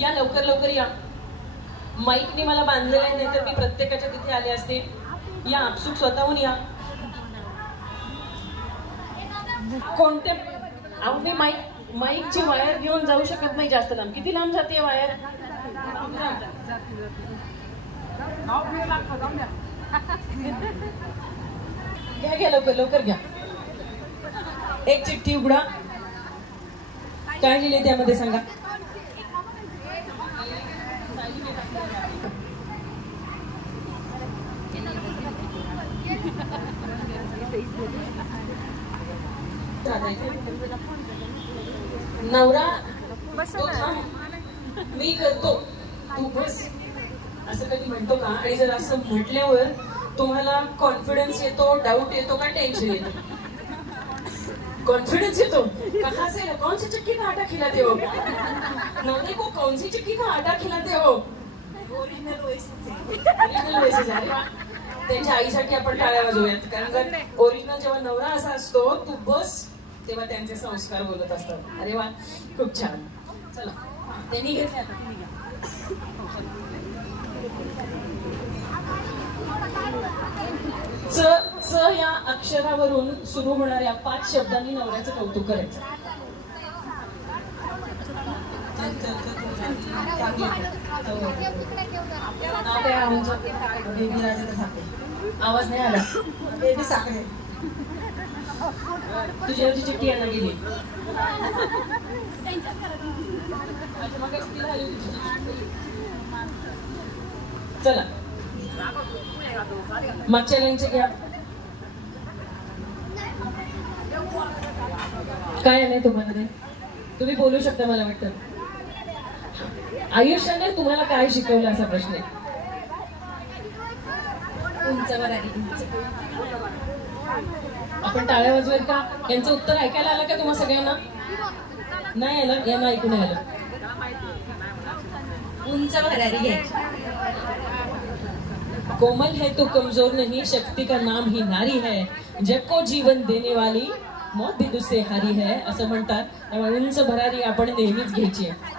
या लवकर लवकर या. माईकने मला बांधलेलं आहे, नाही तर मी प्रत्येकाच्या तिथे आले असते. या आपसूक स्वतःहून या. कोणते अहो मी माईकची वायर घेऊन जाऊ शकत नाही जास्त लांब. किती लांब जाते वायर? घ्या घ्या लवकर लवकर घ्या. एक चिठ्ठी उघडा. काय लिहिले त्यामध्ये सांगा. नवरा तो थांब मी करतो तू बस असं कधी म्हणतो का? आणि जर असं म्हटल्यावर तुम्हाला कॉन्फिडन्स येतो, डाऊट येतो का टेन्शन येतो? कॉन्फिडेंस येतो. कहाँ से कौन सी चिक्की का आटा खिलाते हो? नवरे को कौन सी चिक्की का आटा खिलाते हो? ओरिजिनल वैसेच. अरे वा, त्यांच्या आईसाठी आपण टाळ्या वाजवूयात. कारण जर ओरिजिनल जेव्हा नवरा असा असतो तू बस, तेव्हा त्यांचे संस्कार बोलत असतात. अरे वा, खूप छान. चला त्यांनी घेतले आता तुम्ही घ्या. च या अक्षरावरून सुरू होणाऱ्या 5 शब्दांनी नवऱ्याचं कौतुक करायचं. आवाज नाही आला. बेबी साखरे तुझ्यावरची चिठ्ठी यांना गेली. चला मागच्या लाईनचे घ्या. काय नाही तुम्हाला, तुम्ही बोलू शकता. मला वाटतं आयुष्याने तुम्हाला काय शिकवलं असा प्रश्न आहे. उंचावर आली. आपण टाळ्या वाजवेल का? यांचं उत्तर ऐकायला आलं का तुम्हा सगळ्यांना? नाही आलं? यांना ऐकून आलं. उंचावर आली घ्यायची. कोमल है तो कमजोर नहीं, शक्ति का नाम ही नारी है, जग को जीवन देने वाली मौत भी दुसरे हारी है असं म्हणतात. त्यामुळे उंच भरारी आपण नेहमीच घ्यायची आहे.